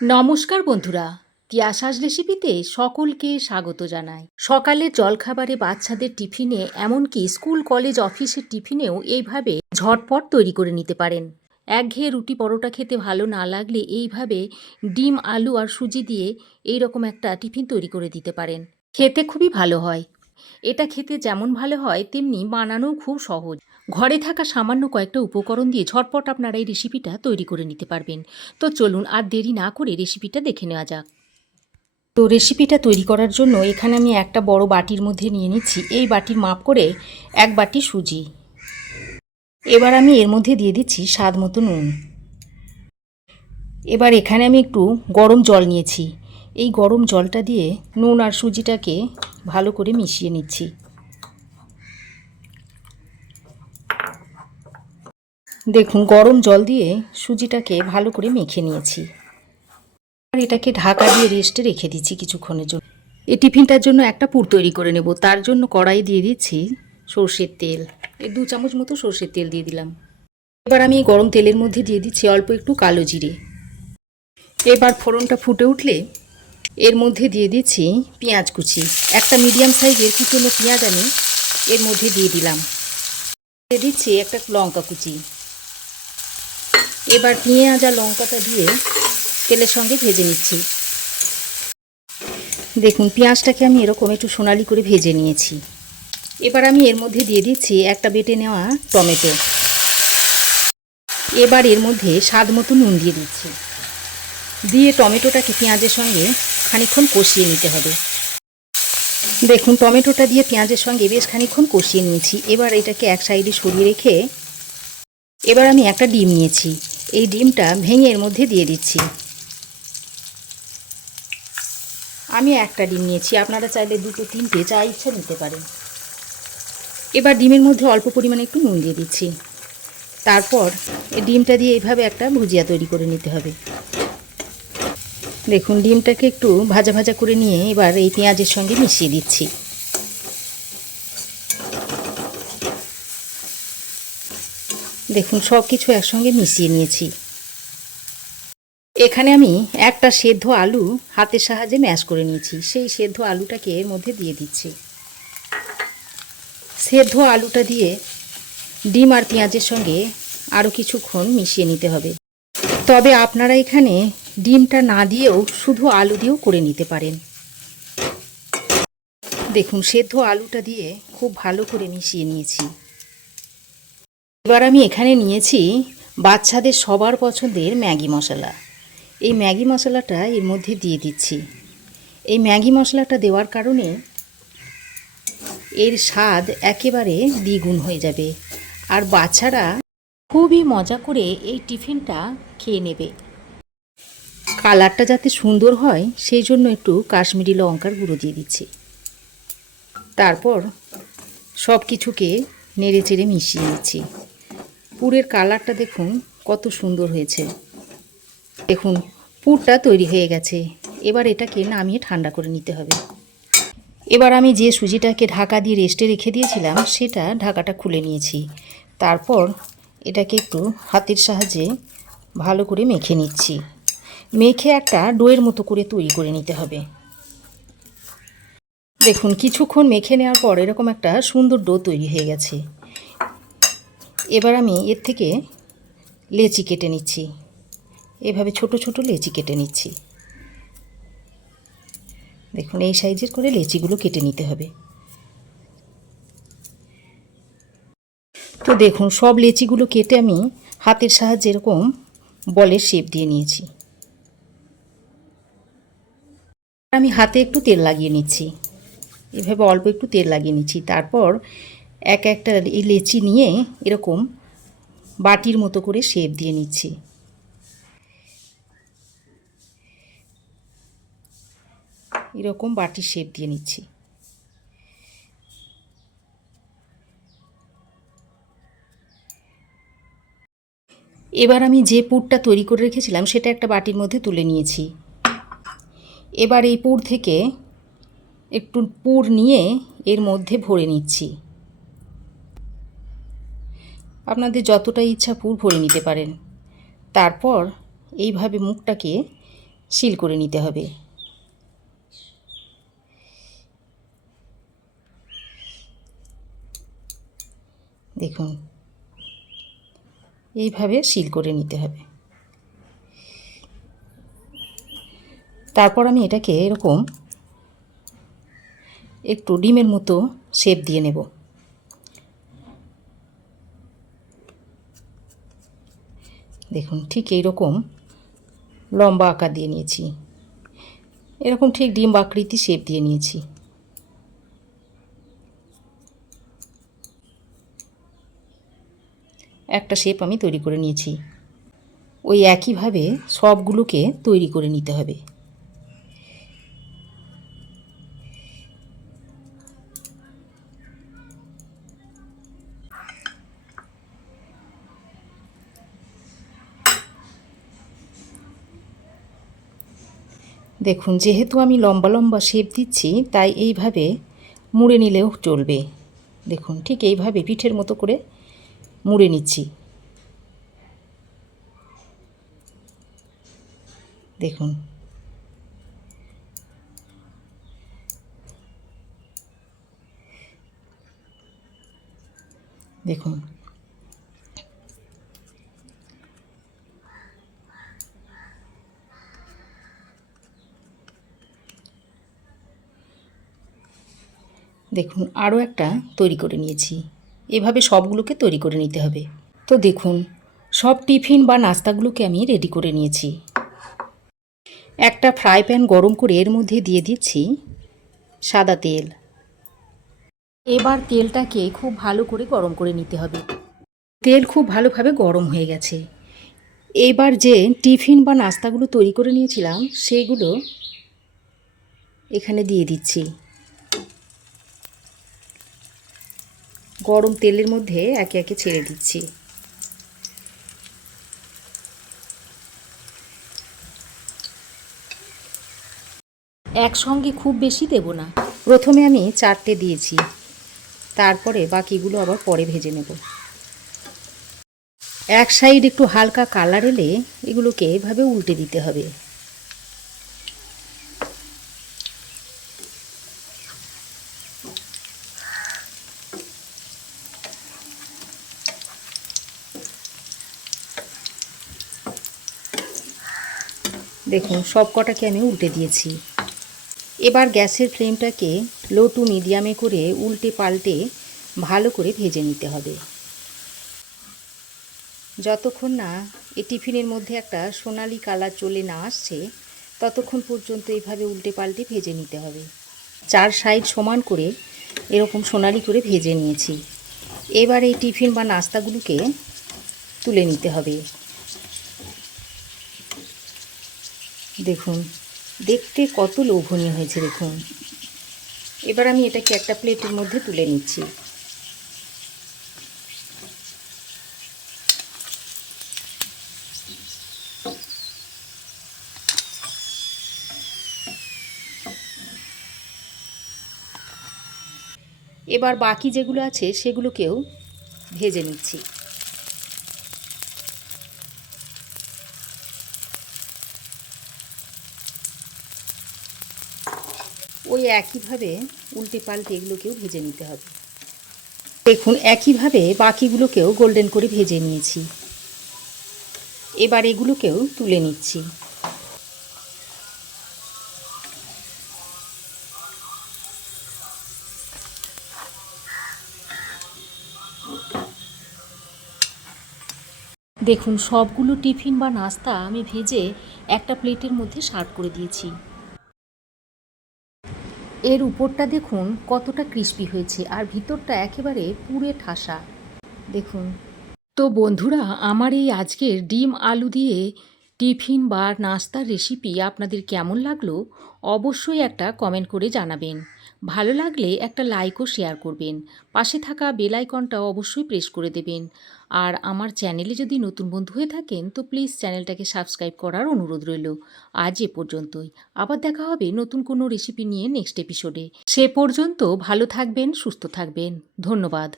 নমস্কার বন্ধুরা, তিয়াশাস রেসিপিতে সকলকে স্বাগত জানাই। সকালের জলখাবারে বাচ্চাদের টিফিনে, এমনকি স্কুল, কলেজ, অফিসের টিফিনেও এইভাবে ঝটপট তৈরি করে নিতে পারেন। একঘেয়ে রুটি পরোটা খেতে ভালো না লাগলে এইভাবে ডিম, আলু আর সুজি দিয়ে এই রকম একটা টিফিন তৈরি করে দিতে পারেন। খেতে খুবই ভালো হয়। এটা খেতে যেমন ভালো হয়, তেমনি বানানোও খুব সহজ। ঘরে থাকা সামান্য কয়েকটা উপকরণ দিয়ে ঝটপট আপনারা এই রেসিপিটা তৈরি করে নিতে পারবেন। তো চলুন আর দেরি না করে রেসিপিটা দেখে নেওয়া যাক। তো রেসিপিটা তৈরি করার জন্য এখানে আমি একটা বড় বাটির মধ্যে নিয়ে নিচ্ছি। এই বাটির মাপ করে এক বাটি সুজি। এবার আমি এর মধ্যে দিয়ে দিচ্ছি স্বাদ মতো নুন। এবার এখানে আমি একটু গরম জল নিয়েছি। এই গরম জলটা দিয়ে নুন আর সুজিটাকে ভালো করে মিশিয়ে নিচ্ছি। দেখুন, গরম জল দিয়ে সুজিটাকে ভালো করে মেখে নিয়েছি। আর এটাকে ঢাকা দিয়ে রেস্টে রেখে দিচ্ছি কিছুক্ষণের জন্য। এই টিফিনটার জন্য একটা পুর তৈরি করে নেব। তার জন্য কড়াই দিয়ে দিচ্ছি সর্ষের তেল। এই দু চামচ মতো সর্ষের তেল দিয়ে দিলাম। এবার আমি গরম তেলের মধ্যে দিয়ে দিচ্ছি অল্প একটু কালো জিরে। এবার ফোড়নটা ফুটে উঠলে এর মধ্যে দিয়ে দিচ্ছি পেঁয়াজ কুচি। একটা মিডিয়াম সাইজের কুচনো পেঁয়াজ আমি এর মধ্যে দিয়ে দিলাম। দিয়ে দিচ্ছি একটা লঙ্কা কুচি। এবার পেঁয়াজ আর লঙ্কাটা দিয়ে তেলের সঙ্গে ভেজে নিচ্ছি। দেখুন, পেঁয়াজটাকে আমি এরকম একটু সোনালি করে ভেজে নিয়েছি। এবার আমি এর মধ্যে দিয়ে দিচ্ছি একটা বেটে নেওয়া টমেটো। এবার এর মধ্যে স্বাদ মতো নুন দিয়ে দিচ্ছি। দিয়ে টমেটোটাকে পেঁয়াজের সঙ্গে খানিক্ষণ কষিয়ে নিতে হবে। দেখুন, টমেটোটা দিয়ে পেঁয়াজের সঙ্গে বেশ খানিক্ষণ কষিয়ে নিয়েছি। এবার এটাকে এক সাইডে সরিয়ে রেখে এবার আমি একটা ডিম নিয়েছি। এই ডিমটা ভেঙে এর মধ্যে দিয়ে দিচ্ছি। আমি একটা ডিম নিয়েছি, আপনারা চাইলে দুটো, তিনটে, যা ইচ্ছা নিতে পারেন। এবার ডিমের মধ্যে অল্প পরিমাণে একটু নুন দিয়ে দিচ্ছি। তারপর এই ডিমটা দিয়ে এইভাবে একটা ভুজিয়া তৈরি করে নিতে হবে। দেখুন, ডিমটাকে একটু ভাজা ভাজা করে নিয়ে এবার এই পেঁয়াজের সঙ্গে মিশিয়ে দিচ্ছি। দেখুন সব কিছু একসঙ্গে মিশিয়ে নিয়েছি। এখানে আমি একটা সেদ্ধ আলু হাতের সাহায্যে ম্যাশ করে নিয়েছি। সেই সেদ্ধ আলুটাকে এর মধ্যে দিয়ে দিচ্ছি। সেদ্ধ আলুটা দিয়ে ডিম আর পেঁয়াজের সঙ্গে আরও কিছুক্ষণ মিশিয়ে নিতে হবে। তবে আপনারা এখানে ডিমটা না দিয়েও শুধু আলু দিয়েও করে নিতে পারেন। দেখুন, সেদ্ধ আলুটা দিয়ে খুব ভালো করে মিশিয়ে নিয়েছি। এবার আমি এখানে নিয়েছি বাচ্চাদের সবার পছন্দের ম্যাগি মশলা। এই ম্যাগি মশলাটা এর মধ্যে দিয়ে দিচ্ছি। এই ম্যাগি মশলাটা দেওয়ার কারণে এর স্বাদ একেবারে দ্বিগুণ হয়ে যাবে আর বাচ্চারা খুবই মজা করে এই টিফিনটা খেয়ে নেবে। কালারটা যাতে সুন্দর হয়, সেই জন্য একটু কাশ্মীরি লঙ্কার গুঁড়ো দিয়ে দিচ্ছি। তারপর সব কিছুকে নেড়ে চেড়ে মিশিয়ে নিচ্ছি। পুরের কালারটা দেখুন, কত সুন্দর হয়েছে। দেখুন, পুরটা তৈরি হয়ে গেছে। এবার এটাকে নামিয়ে ঠান্ডা করে নিতে হবে। এবার আমি যে সুজিটাকে ঢাকা দিয়ে রেস্টে রেখে দিয়েছিলাম, সেটা ঢাকাটা খুলে নিয়েছি। তারপর এটাকে একটু হাতের সাহায্যে ভালো করে মেখে নিচ্ছি। মেখে একটা ডোয়ের মতো করে তৈরি করে নিতে হবে। দেখুন, কিছুক্ষণ মেখে নেওয়ার পর এরকম একটা সুন্দর ডো তৈরি হয়ে গেছে। এবার আমি এর থেকে লেচি কেটে নিচ্ছি। এভাবে ছোট ছোট লেচি কেটে নিচ্ছি। দেখুন, এই সাইজের করে লেচিগুলো কেটে নিতে হবে। তো দেখুন, সব লেচিগুলো কেটে আমি হাতের সাহায্যে এরকম বলের শেপ দিয়ে নিয়েছি। আমি হাতে একটু তেল লাগিয়ে নিচ্ছি। এভাবে অল্প একটু তেল লাগিয়ে নিচ্ছি। তারপর এক একটা লেচি নিয়ে এরকম বাটির মতো করে শেপ দিয়ে নিচ্ছি। এরকম বাটির শেপ দিয়ে নিচ্ছি। এবার আমি যে পুরটা তৈরি করে রেখেছিলাম, সেটা একটা বাটির মধ্যে তুলে নিয়েছি। এবার এই পুর থেকে একটু পুর নিয়ে এর মধ্যে ভরে নিচ্ছি। আপনাদের যতটা ইচ্ছা পুর ভরে নিতে পারেন। তারপর এইভাবে মুখটাকে সিল করে নিতে হবে। দেখুন, এইভাবে সিল করে নিতে হবে। তারপর আমি এটাকে এরকম একটু ডিমের মতো শেপ দিয়ে নেব। দেখুন, ঠিক এইরকম লম্বা আকার দিয়ে নিয়েছি। এরকম ঠিক ডিম আকৃতি শেপ দিয়ে নিয়েছি। একটা শেপ আমি তৈরি করে নিয়েছি। ওই একইভাবে সবগুলোকে তৈরি করে নিতে হবে। দেখুন, যেহেতু আমি লম্বা লম্বা শেপ দিচ্ছি, তাই এইভাবে মুড়ে নিলেও চলবে। দেখুন, ঠিক এইভাবে পিঠের মতো করে মুড়ে নিচ্ছি। দেখুন। দেখুন। দেখুন, আরও একটা তৈরি করে নিয়েছি। এভাবে সবগুলোকে তৈরি করে নিতে হবে। তো দেখুন, সব টিফিন বা নাস্তাগুলোকে আমি রেডি করে নিয়েছি। একটা ফ্রাই প্যান গরম করে এর মধ্যে দিয়ে দিচ্ছি সাদা তেল। এবার তেলটাকে খুব ভালো করে গরম করে নিতে হবে। তেল খুব ভালোভাবে গরম হয়ে গেছে। এবার যে টিফিন বা নাস্তাগুলো তৈরি করে নিয়েছিলাম, সেগুলো এখানে দিয়ে দিচ্ছি। গরম তেলের মধ্যে একে একে ছেড়ে দিচ্ছি। একসঙ্গে খুব বেশি দেব না। প্রথমে আমি চারটে দিয়েছি। তারপরে বাকিগুলো আবার পরে ভেজে নেব। এক সাইড একটু হালকা কালার এলে এগুলোকে এভাবে উল্টে দিতে হবে। দেখুন সব কটাকে আমি উল্টে দিয়েছি। এবার গ্যাসের ফ্লেমটাকে লো টু মিডিয়ামে করে উল্টে পাল্টে ভালো করে ভেজে নিতে হবে। যতক্ষণ না এই টিফিনের মধ্যে একটা সোনালি কালার চলে না আসছে, ততক্ষণ পর্যন্ত এইভাবে উল্টে পাল্টে ভেজে নিতে হবে। চার সাইড সমান করে এরকম সোনালি করে ভেজে নিয়েছি। এবার এই টিফিন বা নাস্তাগুলোকে তুলে নিতে হবে। দেখুন। দেখতে কত লোভনীয় হয়েছে, দেখুন। এবার আমি এটাকে একটা প্লেটের মধ্যে তুলে নিচ্ছি। এবার বাকি যেগুলো আছে সেগুলোকেও ভেজে নিচ্ছি। ওই একইভাবে উল্টে পাল্টে এগুলোকেও ভেজে নিতে হবে। দেখুন, একইভাবে বাকিগুলোকেও গোল্ডেন করে ভেজে নিয়েছি। এবার এগুলোকেও তুলে নিচ্ছি। দেখুন, সবগুলো টিফিন বা নাস্তা আমি ভেজে একটা প্লেটের মধ্যে সার্ভ করে দিয়েছি। এর উপরটা দেখুন কতটা ক্রিস্পি হয়েছে, আর ভিতরটা একেবারে পুড়ে ঠাসা। দেখুন। তো বন্ধুরা, আমার এই আজকের ডিম আলু দিয়ে টিফিন বা নাস্তার রেসিপি আপনাদের কেমন লাগল, অবশ্যই একটা কমেন্ট করে জানাবেন। ভালো লাগলে একটা লাইকও শেয়ার করবেন। পাশে থাকা বেলাইকনটাও অবশ্যই প্রেস করে দেবেন। আর আমার চ্যানেলে যদি নতুন বন্ধু হয়ে থাকেন, তো প্লিজ চ্যানেলটাকে সাবস্ক্রাইব করার অনুরোধ রইল। আজ এ পর্যন্তই। আবার দেখা হবে নতুন কোনো রেসিপি নিয়ে নেক্সট এপিসোডে সে পর্যন্ত ভালো থাকবেন, সুস্থ থাকবেন। ধন্যবাদ।